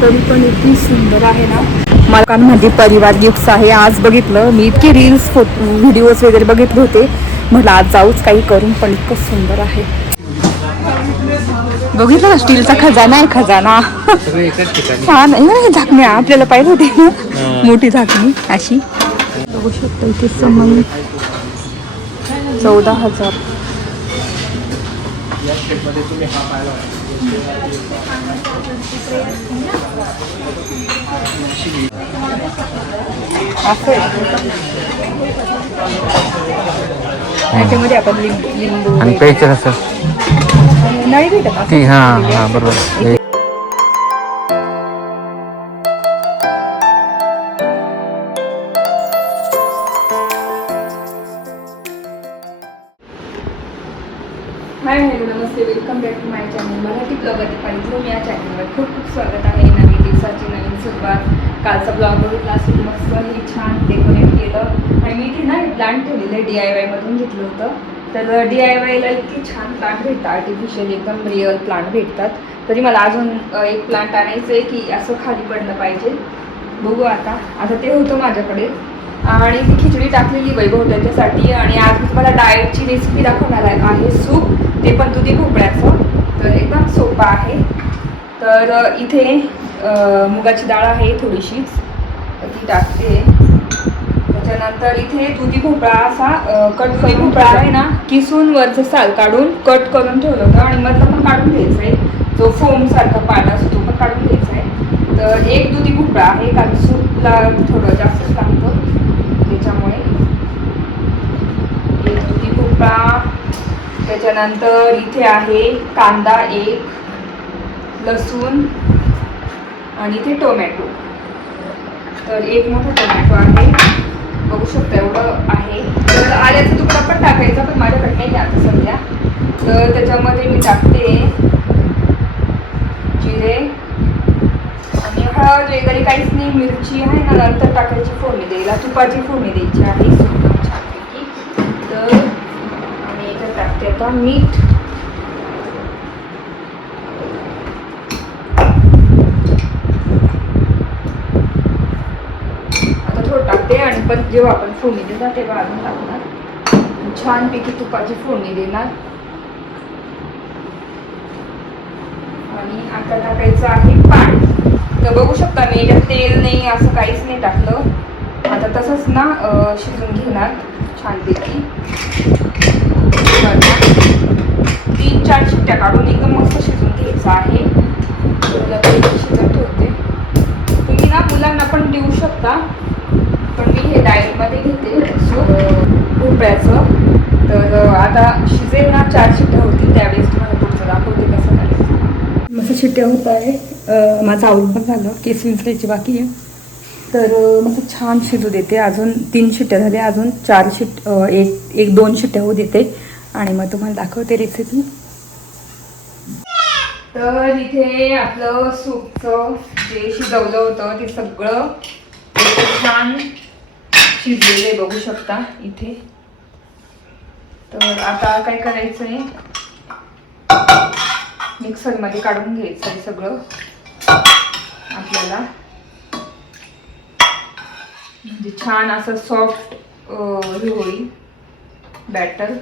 तरी पण इतकी सुंदर आहे ना. मला मध्ये परिवार गिफ्ट्स आहे. आज बघितलं मी, इतके रील्स व्हिडिओज वगैरे बघितले होते. म्हटलं आज जाऊच काही करून, पण इतकं सुंदर आहे. बघितलं ना, स्टीलचा खजाना आहे. खजाना छान आहे ना. झाकण्या आपल्याला पाहिजे होती ना, मोठी झाकणी अशी. बघू शकतो इथे समय 14,000. त्याच्यामध्ये आपण लिंबू आणि प्यायचं कसं नाही भेटत. ती हा बरोबर. हाय हॅलो नमस्ते, welcome back to my channel Marathi blogger Deepali. या चॅनलवर खूप खूप स्वागत आहे. नवीन दिवसाची नवीन सुरुवात. कालचा ब्लॉग बघितला असेल, मस्त हे छान डेकोरेट केलं. आणि मी इथे ना प्लांट ठेवलेलं आहे, DIY मधून घेतलं होतं. तर DIYला इतके छान प्लांट भेटतात, आर्टिफिशियल एकदम रिअल प्लांट भेटतात. तरी मला अजून एक प्लांट आणायचं आहे की असं खाली पडलं पाहिजे. बघू आता ते होतं माझ्याकडे. आणि ती खिचडी टाकलेली वैभव त्याच्यासाठी. आणि आज मी तुम्हाला डाएटची रेसिपी दाखवणार आहे. सूप, ते पण दुधी भोपळ्याचं. तर एकदम सोपं आहे. तर इथे मुगाची डाळ आहे थोडीशीच, तर ती टाकते. त्याच्यानंतर इथे दुधी भोपळा असा कट करून, भोपळा आहे ना किसून वरचं साल काढून कट करून ठेवलं होतं. आणि मधलं पण काढून घ्यायचं आहे, जो फोम सारखा पाट असतो तो पण काढून घ्यायचा आहे. तर एक दुधी भोपळा आहे, कारण सूपला थोडं जास्तच लागतं त्याच्यामुळे. एक दुधी भोपळा. त्याच्यानंतर इथे आहे कांदा एक, लसूण आणि इथे टोमॅटो. तर एक मोठा टोमॅटो आहे, बघू शकता एवढं आहे. तर आल्याचा तुकडा पण टाकायचा, पण माझ्याकडे नाही आता सध्या. तर त्याच्यामध्ये मी टाकते जिरे आणि हळद वगैरे काहीच नाही. मिरची आहे ना, नंतर टाकायची फोडणी द्यायला, तुपाची फोडणी द्यायची आहे छानपैकी. तर आणि याच्यात टाकते आता मीठ. आता थोडं टाकते, आणि पण जेव्हा आपण फोडणी देणार तेव्हा अजून टाकणार. छानपैकी तुपाची फोडणी देणार. आणि आता टाकायचं आहे पाणी. तर बघू शकता मी याच्यात तेल नाही, असं काहीच नाही टाकलं. आता तसंच ना शिजून घेणार छानपैकी. 3-4 शिट्ट्या काढून एकदम मस्त शिजून घ्यायचं आहे. शिजत ठेवते. तुम्ही ना मुलांना पण देऊ शकता, पण मी हे डाएटमध्ये घेते भोपळ्याचं. तर आता शिजेल ना, 4 शिट्ट्या होतील, त्यावेळेस तुम्हाला पुढचं दाखवते कसं करायचं. मस्त शिट्ट्या होत आहे. माझं आवडून पण झालं, केस विंचरायची बाकी आहे. तर मस्त छान शिजू देते. अजून 3 शिट्ट्या झाल्या, अजून 1-2 शिट्ट्या होऊ देते, आणि मग तुम्हाला दाखवते रेसिपी. तर इथे आपलं सूपचं जे शिजवलं होतं ते सगळं छान शिजलेलं आहे, बघू शकता इथे. तर आता काय करायचं आहे, मिक्सरमध्ये काढून घ्यायचं आहे सगळं आपल्याला. म्हणजे छान असं सॉफ्ट हे होईल बॅटर.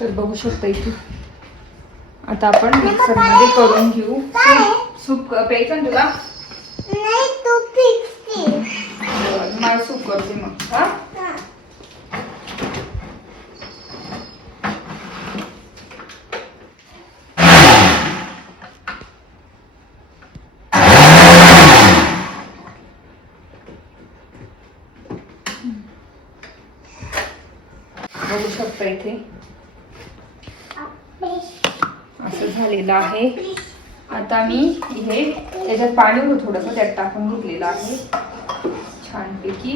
तर बघू शकता इथे. आता आपण मिक्सरमध्ये करून घेऊ. सूप प्यायचं ना तुला? मला सूप करते मग. हा, बघू शकता इथे असं झालेलं आहे. आता मी इथे त्याच्यात पाणी होतं थोडंसं, त्यात टाकून घेतलेलं आहे छानपैकी.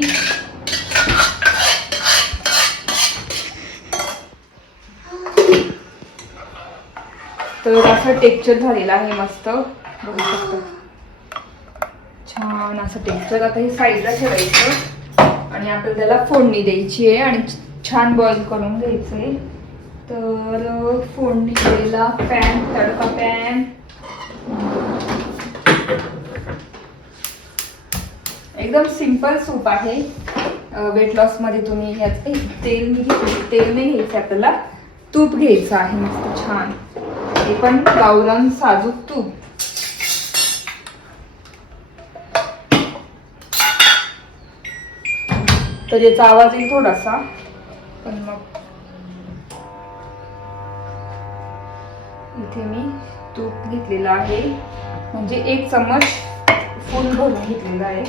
तर असं टेक्स्चर झालेलं आहे मस्त, बघू शकता छान. छान असं टेस्ट. तर आता हे साईडला ठेवायचं आणि आपल्याला त्याला फोडणी द्यायची आहे आणि छान बॉईल करून घ्यायचं आहे. तर फोडणी द्यायला पॅन, तडका पॅन, एकदम सिंपल सूप आहे. वेट लॉस मध्ये तुम्ही ह्यात तेल नाही घ्यायचं, आपल्याला तूप घ्यायचं आहे मस्त छान, ते पण गावरान साजूक तूप. तर याचा आवाज येईल थोडासा, पण मग इथे मी तूप घेतलेलं आहे, म्हणजे 1 चम्मच फुल भरून घेतलेला आहे.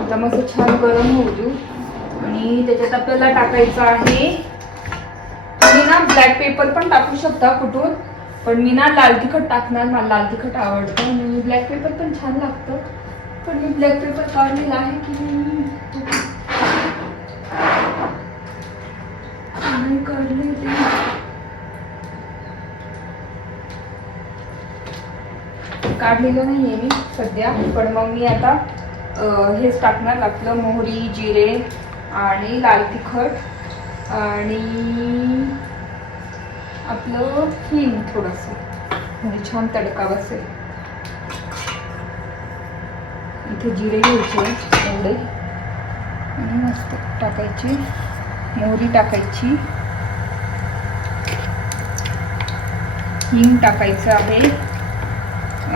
आता मस्त छान गरम होऊ देऊ आणि त्याच्यात आपल्याला टाकायचं आहे, तुम्ही ना ब्लॅक पेपर पण टाकू शकता कुठून, पण मी ना लाल तिखट टाकणार, मला लाल तिखट आवडतं. आणि ब्लॅक पेपर पण छान लागतं, पण मी ब्लॅक पेपर काढलेला आहे की नाही काढले ते. काढलेलं नाहीये मी सध्या, पण मग मी आता हेच टाकणार, आपलं मोहरी, जिरे आणि लाल तिखट आणि आपलं हिंग थोडंसं, म्हणजे छान तडका बसेल. इथे जिरे घ्यायचे एवढे आणि मस्त टाकायची, मोहरी टाकायची, हिंग टाकायचं आहे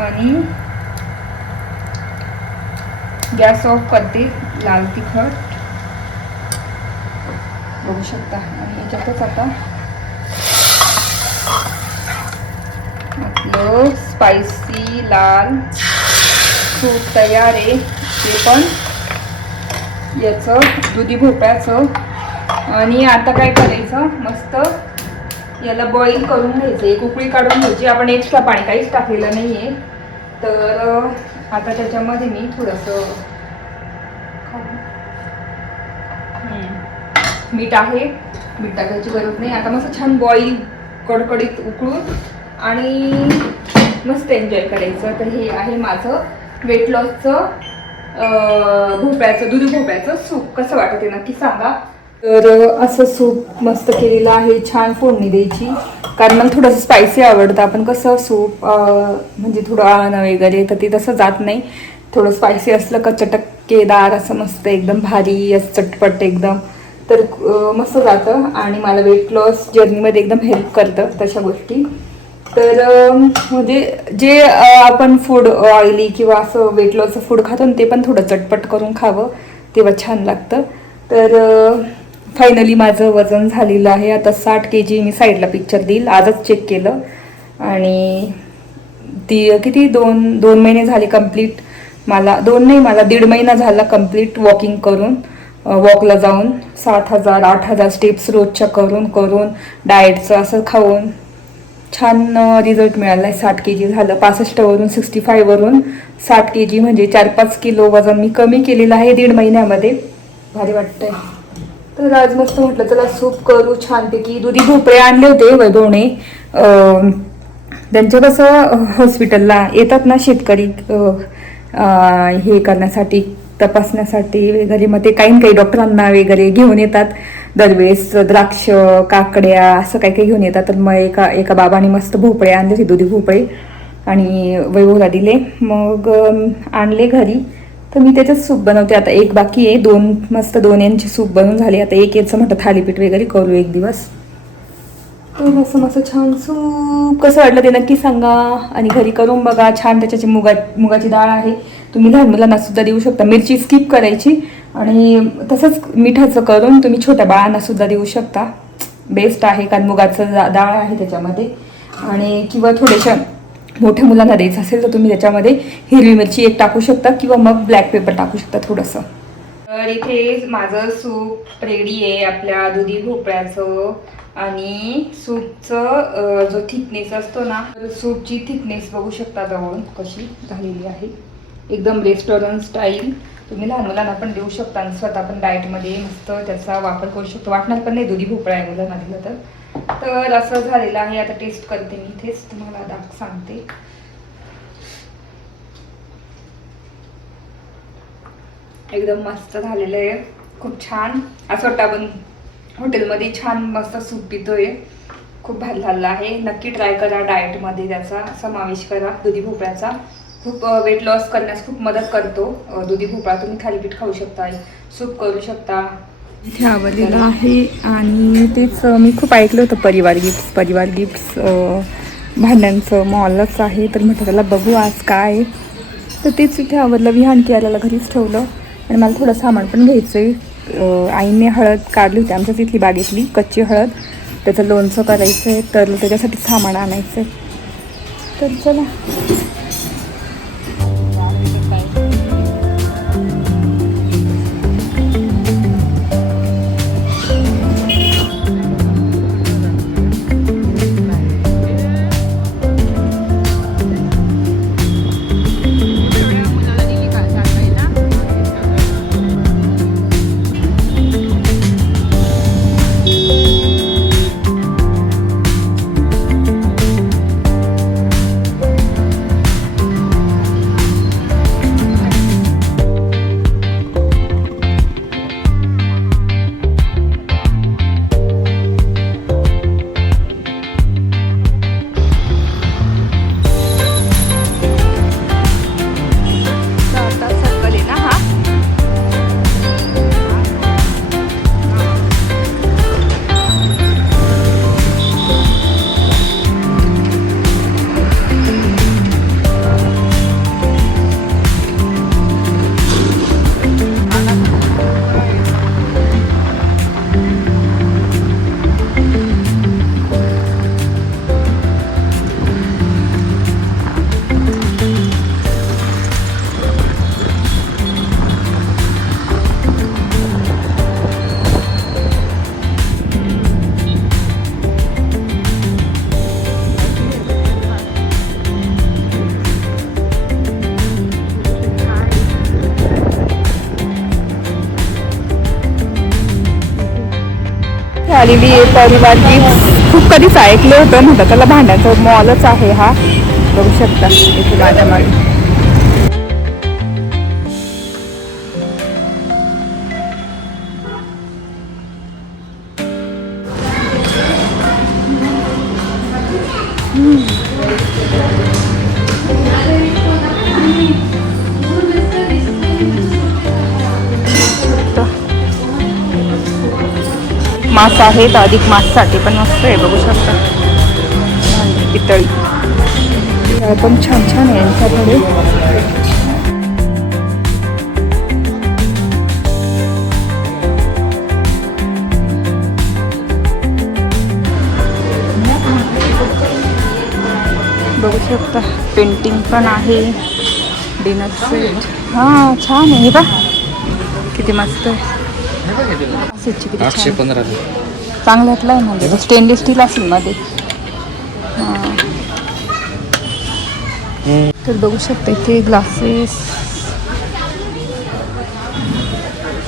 आणि गॅस ऑफ करते. लाल तिखट बघू शकता आणि याच्यातच आता आपलं स्पायसी लाल सूप तयार आहे. ते पण याचं दुधी भोपळ्याचं. आणि आता काय करायचं, मस्त याला बॉईल करून घ्यायचं, एक उकळी काढून घ्यायची. आपण एक्स्ट्रा पाणी काहीच टाकलेलं नाहीये. तर आता त्याच्यामध्ये मी थोडंसं मीठ आहे, मीठ टाकायची गरज नाही. आता मस्त छान बॉईल कडकडीत उकळून आणि मस्त एन्जॉय करायचं. तर हे आहे माझं वेट लॉसचं दुधी भोपळ्याचं सूप. कसं वाटत आहे नक्की सांगा. तर असं सूप मस्त केलेलं आहे, छान फोडणी द्यायची, कारण मला थोडंसं स्पायसी आवडतं. आपण कसं सूप म्हणजे थोडं आळणं वगैरे, तर ते तसं जात नाही. थोडं स्पायसी असलं का चटकेदार असं मस्त एकदम भारी असं चटपट एकदम, तर मस्त जातं आणि मला वेट लॉस जर्नीमध्ये एकदम हेल्प करतं तशा गोष्टी. तर म्हणजे जे आपण फूड ऑइली किंवा असं वेट लॉसचं फूड खातो ना, ते पण थोडं चटपट करून खावं, तेव्हा छान लागतं. तर फायनली माझं वजन झालेलं आहे आता 60 kg. मी साईडला पिक्चर देईल, आजच चेक केलं आणि ती किती 2 महिने झाले कंप्लीट. मला 2 नाही, मला 1.5 महिना झाला कंप्लीट वॉकिंग करून, वॉकला जाऊन 7,000-8,000 स्टेप्स रोजच्या करून डाएटचं असं खाऊन छान रिझल्ट मिळाला आहे. 60 kg झालं, 65 वरून 65 वरून 60 kg, म्हणजे 4-5 किलो वजन मी कमी केलेलं आहे 1.5 महिन्यामध्ये. भारी वाटतंय. तर आज मस्त म्हटलं चला सूप करू छानपैकी. दुधी भोपळे आणले होते वैभवने, त्यांचं कसं हॉस्पिटलला येतात ना शेतकरी हे करण्यासाठी, तपासण्यासाठी वगैरे, मग ते काही डॉक्टरांना वगैरे घेऊन येतात दरवेळेस, द्राक्ष, काकड्या असं काही घेऊन येतात. तर मग एका बाबाने मस्त भोपळे आणले होते, दुधी भोपळे, आणि वैभवला दिले. मग आणले घरी, तर मी त्याच्यात सूप बनवते. आता एक बाकी आहे, 2 यांची सूप बनवून झाली. आता एक याचं म्हटलं थालीपीठ वगैरे करू एक दिवस. तर मस्त छान सूप. कसं वाटलं ते नक्की सांगा आणि घरी करून बघा. छान त्याच्याची मुगाची डाळ आहे, तुम्ही लहान मुलांना सुद्धा देऊ शकता. मिरची स्किप करायची आणि तसंच मिठाचं करून तुम्ही छोट्या बाळांना सुद्धा देऊ शकता. बेस्ट आहे, कारण मुगाचं डाळ आहे त्याच्यामध्ये. आणि किंवा थोड्याशा मोठ्या मुलांना द्यायचं असेल तर तुम्ही त्याच्यामध्ये हिरवी मिरची 1 टाकू शकता किंवा मग ब्लॅक पेपर टाकू शकता थोडंसं. तर इथे माझं सूप रेडी आहे आपल्या दुधी भोपळ्याचं. आणि सूपचं जो थिकनेस असतो ना, सूपची थिकनेस बघू शकता जवळून कशी झालेली आहे, एकदम रेस्टॉरंट स्टाईल. तुम्ही लहान मुलांना पण देऊ शकता आणि स्वतः पण डाएटमध्ये मस्त त्याचा वापर करू शकतो. वाटणार पण नाही दुधी भोपळा आहे मुलांना दिलं तर. तर असं झालेलं आहे. आता टेस्ट करते मी, इथेच तुम्हाला सांगते. एकदम मस्त झालेलं आहे, खूप छान. असं वाटतं आपण हॉटेलमध्ये छान मस्त सूप पितोय. खूप भारी झालेलं आहे. नक्की ट्राय करा, डाएटमध्ये त्याचा समावेश करा दुधी भोपळ्याचा. खूप वेट लॉस करण्यास खूप मदत करतो दुधी भोपळा. तुम्ही थालीपीठ खाऊ शकता, सूप करू शकता. इथे आवडलेलं आहे. आणि तेच मी खूप ऐकलं होतं परिवार गिफ्ट्स भांड्यांचं मॉलच आहे. तर म्हटलं त्याला बघू आज काय. तर तेच इथे आवडलं. विहान केळाला घरीच ठेवलं. आणि मला थोडं सामान पण घ्यायचं आहे. आईने हळद काढली होती आमच्याच इथली बागेतली, कच्ची हळद. त्याचं लोणचं करायचं आहे, तर त्याच्यासाठी सामान आणायचं आहे. तर चला. आलेली आहे परिवार गिफ्ट. खूप कधीच ऐकलं होतं, म्हणतात त्याला भांड्याचा मॉलच आहे हा. बघू शकता इथे माझ्या मागे. मास आहेत, अधिक माससाठी पण मस्त आहे, बघू शकता. पितळी पण छान छान आहे यांच्याकडे. बघू शकता पेंटिंग पण आहे, डिनर सेट. हां छान आहे, हे बघ किती मस्त आहे. 815 चांगल्यातलं आहे म्हणजे स्टेनलेस स्टील असेल मध्ये. हां तर बघू शकता इथे ग्लासेस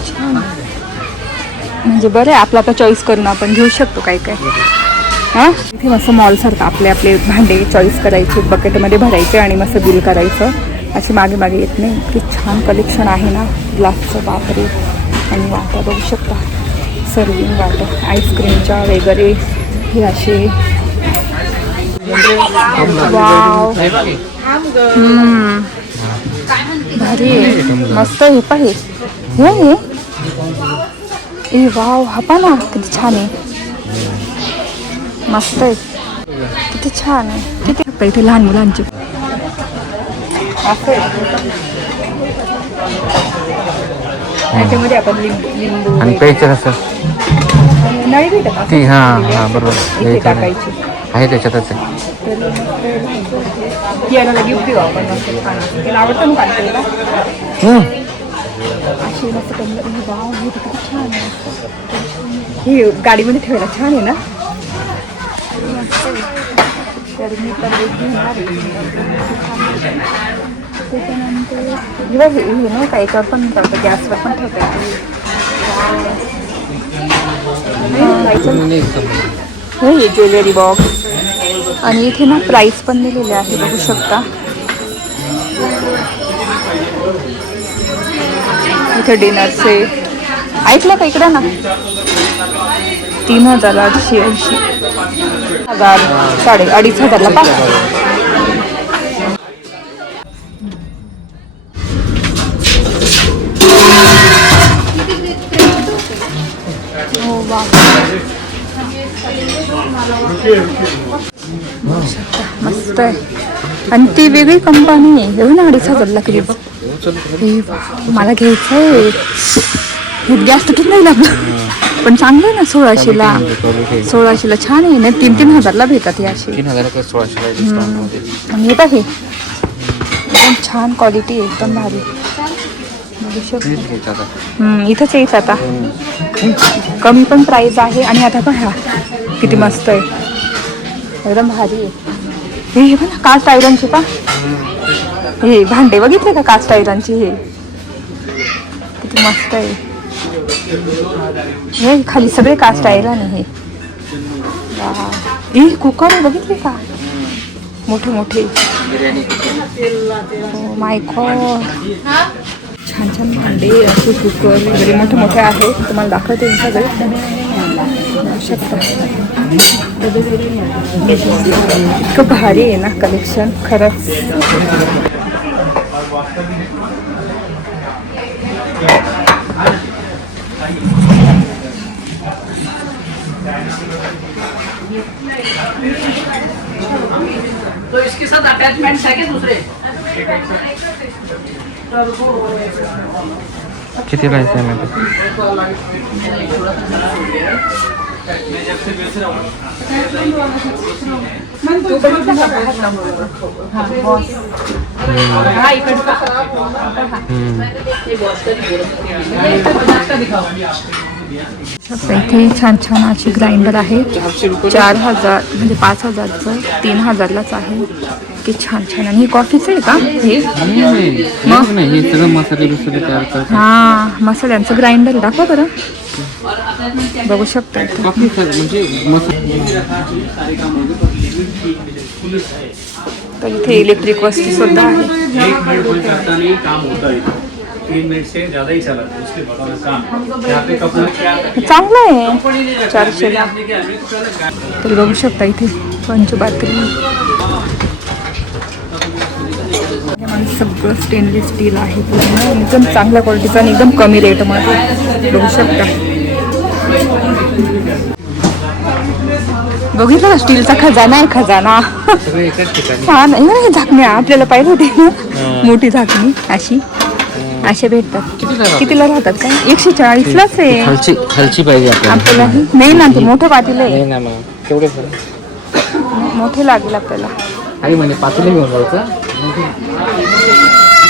छान. म्हणजे बरं आहे, आपला आता चॉईस करून आपण घेऊ शकतो काय काय. हां इथे मस्त मॉलसारखं आपले आपले भांडे चॉईस करायचे, बकेटमध्ये भरायचे आणि मस्त बिल करायचं. अशी मागे मागे येत नाही. इतकी छान कलेक्शन आहे ना ग्लासचं, बापरे. आणि वाटा बघू शकता, सर्विंग वाटा आईस्क्रीमच्या वगैरे. हे असे वाव भारी आहे, मस्त. हे पाहे हे ए वाव, हा पहा ना किती छान आहे, मस्त आहे, किती छान आहे. किती फक्त इथे लहान मुलांचे असं त्याच्यामध्ये आपण लिंबू आणि प्यायचं कसं नाही भेटत ती. हां बरोबर इथे टाकायची आहे त्याच्यातच आहे. कियाला गिफ्ट देऊ आपण मस्त छान. तिला आवडतं ना काढता अशी मस्त वाव. हे किती छान आहे, हे गाडीमध्ये ठेवायला छान आहे ना. तर मी पण एक घेणार आहे. त्याच्यानंतर हे ना का याच्यावर पण ठेवतं, गॅसवर पण ठेवता हे ज्वेलरी बॉक्स. आणि इथे ना प्राईस पण दिलेले आहे, बघू शकता. इथे डिनरचे ऐकलं का इकडं ना 3,880 2,500ला पा हो वा मस्त आहे आणि ती वेगळी कंपनी आहे हे ना 2,500ला फ्रीज मला घ्यायचं आहे हे गॅस तर नाही लागलं पण चांगलं आहे ना 1,600ला छान आहे ना 3,000ला भेटतात हे असे 3,000 आणि हे बघ हे एकदम छान क्वालिटी आहे एकदम भारी बघू शकतो इथंच येत आता कमी पण प्राईस आहे आणि आता पण हा किती मस्त आहे एकदम भारी आहे हे पण कास्ट आयरनचे पा हे भांडे बघितले का कास्ट आयरनचे हे किती मस्त आहे हे खाली सगळे कास्ट आयरन आहे हे कुकर आहे बघितले का मोठे मोठे माय गॉड छान छान भांडे असे कुकर वगैरे मोठे मोठे आहेत तुम्हाला दाखवते मी सगळे बघू शकता इतकं भारी आहे ना कलेक्शन खरंच तो इसके साथ अटैचमेंट्स है क्या दूसरे किती प्राइस आहे म्हणजे इथे छान छान अशी ग्राइंडर आहे 4,000 म्हणजे 5,000चं 3,000लाच आहे की छान छान आणि कॉफीचं आहे का हे मग नाही हे सगळं मसाले बिसाले तयार करतात हां मसाल्यांचं ग्राइंडर दाखवा बरं बघू शकता कॉफी म्हणजे मसाले तर इथे इलेक्ट्रिक वस्तू सुद्धा आहे 1 मिनट कोई करता नहीं काम होता है 3 मिनट से ज़्यादा ही चला उसके बाद काम यहाँ पे कपड़ा क्या चांगलं आहे 400ला तर बघू शकता इथे पंचपात्री सगळं स्टेनलेस स्टील आहे पूर्ण एकदम चांगल्या क्वालिटीचा आणि एकदम कमी रेटमध्ये बघू शकता बघितलं का स्टीलचा खजाना आहे खजाना सगळे एकाच ठिकाणी छान आहे ना झाकण्या आपल्याला पाहिजे होती ना मोठी झाकणी अशी असे भेटतात कितीला राहतात काय 140लाच आहे खालची पाहिजे आपल्याला नाही ना ते मोठं पातेलं आहे नाही ना मग तेवढे मोठे लागेल आपल्याला आई म्हणे पातेले घेऊन जायचं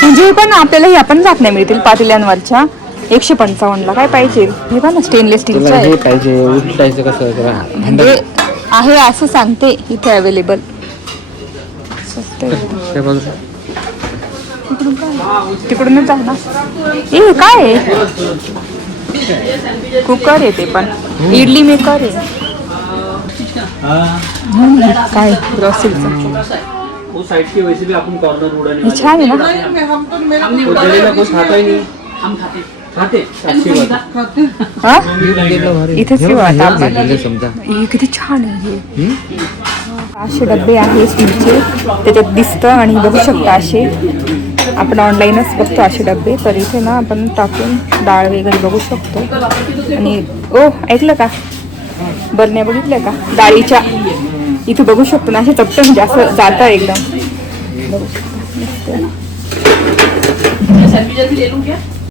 म्हणजे पण आपल्याला ह्या पण झाकण्या मिळतील पातेल्यांवरच्या 155ला काय पाहिजे हे पण स्टेनलेस स्टीलचं आहे पाहिजे उलटायचं कसं म्हणजे आहे असं सांगते इथे अवेलेबल स्वस्त तिकडूनच आहे ना ए काय आहे कुकर आहे ते पण इडली मेकर आहे काय ग्रॉसरीचं उस साइड की वैसे भी अपन कॉर्नर उड़ाने हे छान आहे ना तो जलेला कुछ खाता ही नहीं हम खाते अच्छी बात हा इथेच घेऊ आता आपण समजा हे किती छान आहे हे असे डबे आहे स्टीलचे त्याच्यात दिसतं आणि बघू शकता असे आपण ऑनलाईनच बघतो असे डबे तर इथे ना आपण टाकून डाळ वगैरे बघू शकतो आणि ओ ऐकलं का बरण्या बघितल्या का डाळीच्या इथे बघू शकतो ना असे चपटं म्हणजे असं जातं एकदम बघू शकता सर्विस ले लूं क्या